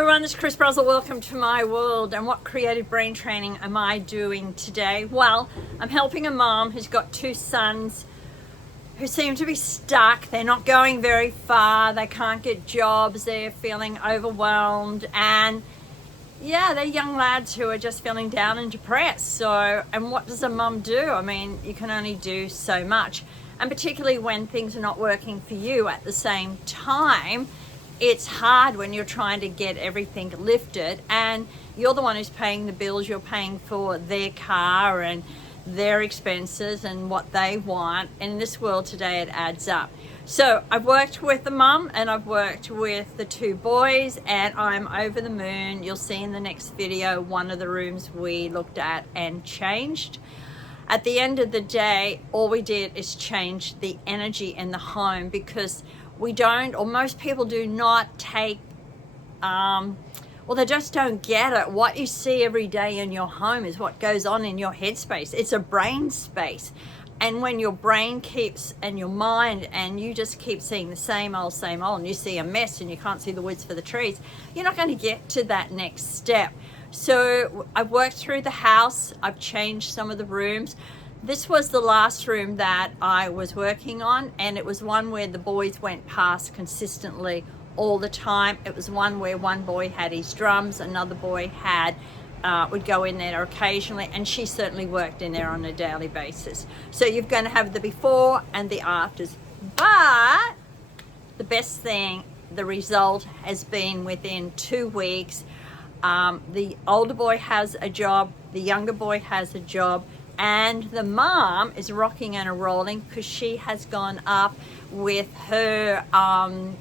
Everyone, this is Chris Brazel. Welcome to my world. And what creative brain training am I doing today? Well, I'm helping a mom who's got two sons who seem to be stuck. They're not going very far. They can't get jobs. They're feeling overwhelmed. And yeah, they're young lads who are just feeling down and depressed. So, and what does a mum do? I mean, you can only do so much. And particularly when things are not working for you at the same time, it's hard when you're trying to get everything lifted and you're the one who's paying the bills. You're paying for their car and their expenses and what they want. And in this world today, it adds up. So I've worked with the mum and I've worked with the two boys, and I'm over the moon. You'll see in the next video one of the rooms we looked at and changed. At the end of the day, all we did is change the energy in the home, because we don't, or most people do not take, well, they just don't get it. What you see every day in your home is what goes on in your headspace. It's a brain space. And when your brain keeps, and your mind, and you just keep seeing the same old, and you see a mess and you can't see the woods for the trees, you're not going to get to that next step. So I've worked through the house. I've changed some of the rooms. This was the last room that I was working on, and it was one where the boys went past consistently all the time. It was one where one boy had his drums, another boy had would go in there occasionally, and she certainly worked in there on a daily basis. So you're going to have the before and the afters. But the best thing, the result has been within 2 weeks. The older boy has a job, the younger boy has a job, and the mom is rocking and rolling because she has gone up with her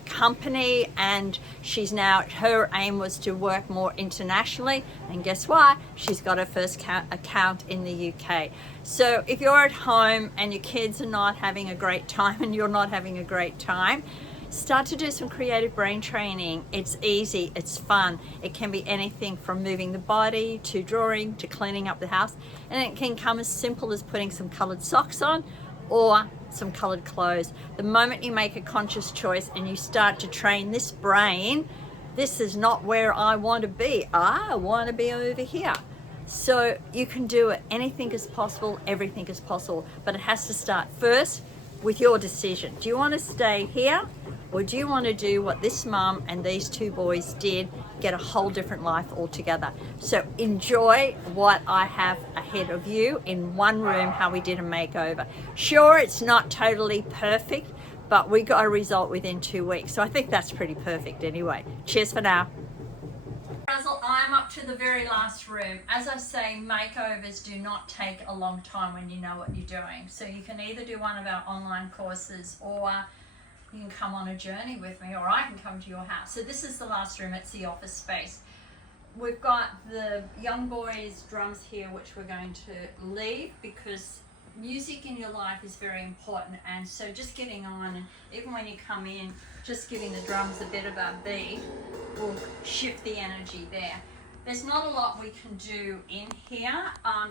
company, and she's now, her aim was to work more internationally, and guess what? She's got her first account in the UK. So if you're at home and your kids are not having a great time and you're not having a great time, start to do some creative brain training. It's easy, it's fun. It can be anything from moving the body to drawing to cleaning up the house, and it can come as simple as putting some colored socks on or some colored clothes. The moment you make a conscious choice and you start to train this brain, this is not where I want to be. I want to be over here. So you can do it. Anything is possible, everything is possible, but it has to start first with your decision. Do you want to stay here, or do you want to do what this mum and these two boys did, get a whole different life altogether? So enjoy what I have ahead of you in one room, how we did a makeover. Sure, it's not totally perfect, but we got a result within 2 weeks. So I think that's pretty perfect anyway. Cheers for now. I'm up to the very last room. As I say, makeovers do not take a long time when you know what you're doing. So you can either do one of our online courses, or you can come on a journey with me, or I can come to your house. So this is the last room. It's the office space. We've got the young boys' drums here, which we're going to leave because music in your life is very important. And so just getting on, and even when you come in, just giving the drums a bit of a beat will shift the energy there. There's not a lot we can do in here.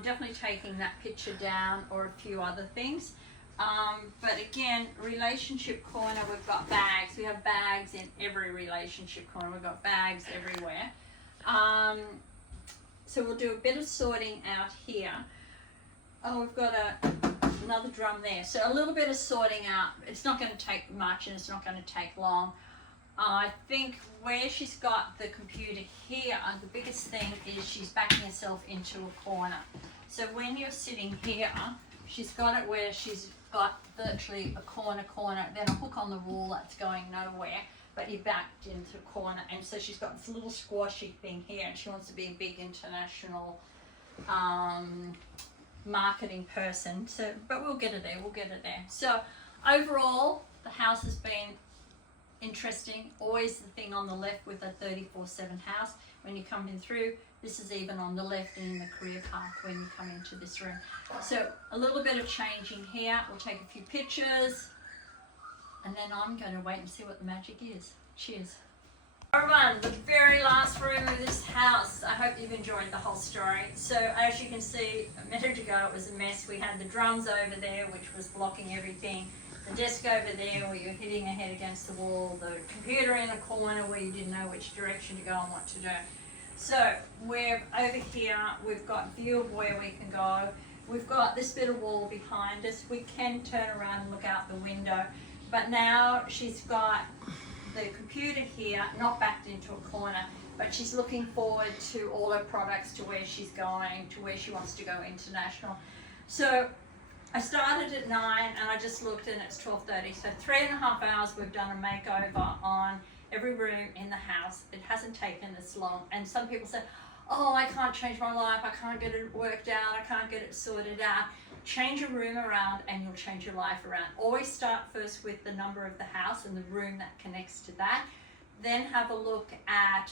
Definitely taking that picture down, or a few other things. But again, relationship corner, we've got bags. We have bags in every relationship corner. We've got bags everywhere. So we'll do a bit of sorting out here. Oh, we've got another drum there. So a little bit of sorting out. It's not going to take much, and it's not going to take long. I think where she's got the computer here, the biggest thing is she's backing herself into a corner. So when you're sitting here, she's got it where she's got virtually a corner, then a hook on the wall that's going nowhere, but you're backed into a corner. And so she's got this little squashy thing here, and she wants to be a big international marketing person. So, but we'll get her there, So overall, the house has been interesting. Always the thing on the left with a 24/7 house. When you come in through, this is even on the left and in the career path when you come into this room. So a little bit of changing here. We'll take a few pictures, and then I'm going to wait and see what the magic is. Cheers. Everyone, the very last room of this house. I hope you've enjoyed the whole story. So as you can see, a minute ago it was a mess. We had the drums over there, which was blocking everything. the desk over there where you're hitting your head against the wall, the computer in the corner where you didn't know which direction to go and what to do. So we're over here, we've got view of where we can go. We've got this bit of wall behind us. We can turn around and look out the window, but now she's got the computer here, not backed into a corner, but she's looking forward to all her products, to where she's going, to where she wants to go international. So I started at 9 and I just looked and it's 12:30. So 3.5 hours we've done a makeover on every room in the house. It hasn't taken this long. And some people say, oh, I can't change my life, I can't get it worked out, I can't get it sorted out. Change a room around and you'll change your life around. Always start first with the number of the house and the room that connects to that. Then have a look at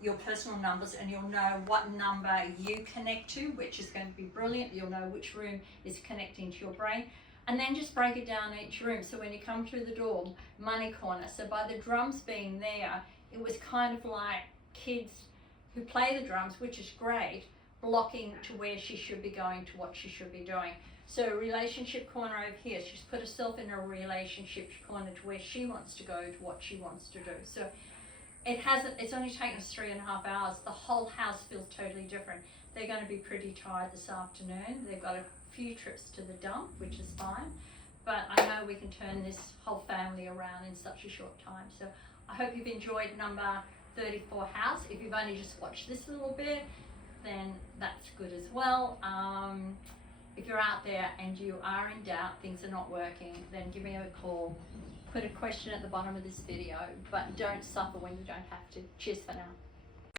your personal numbers and you'll know what number you connect to, which is going to be brilliant. You'll know which room is connecting to your brain. And then just break it down each room. So when you come through the door, money corner. So by the drums being there, it was kind of like kids who play the drums, which is great, blocking to where she should be going, to what she should be doing. So relationship corner over here, she's put herself in a relationship corner to where she wants to go, to what she wants to do. So it's only taken us 3.5 hours. The whole house feels totally different. They're going to be pretty tired this afternoon. They've got a few trips to the dump, which is fine. But I know we can turn this whole family around in such a short time. So I hope you've enjoyed number 34 house. If you've only just watched this a little bit, then that's good as well. If you're out there and you are in doubt, things are not working, then give me a call. Put a question at the bottom of this video, but don't suffer when you don't have to. Cheers for now.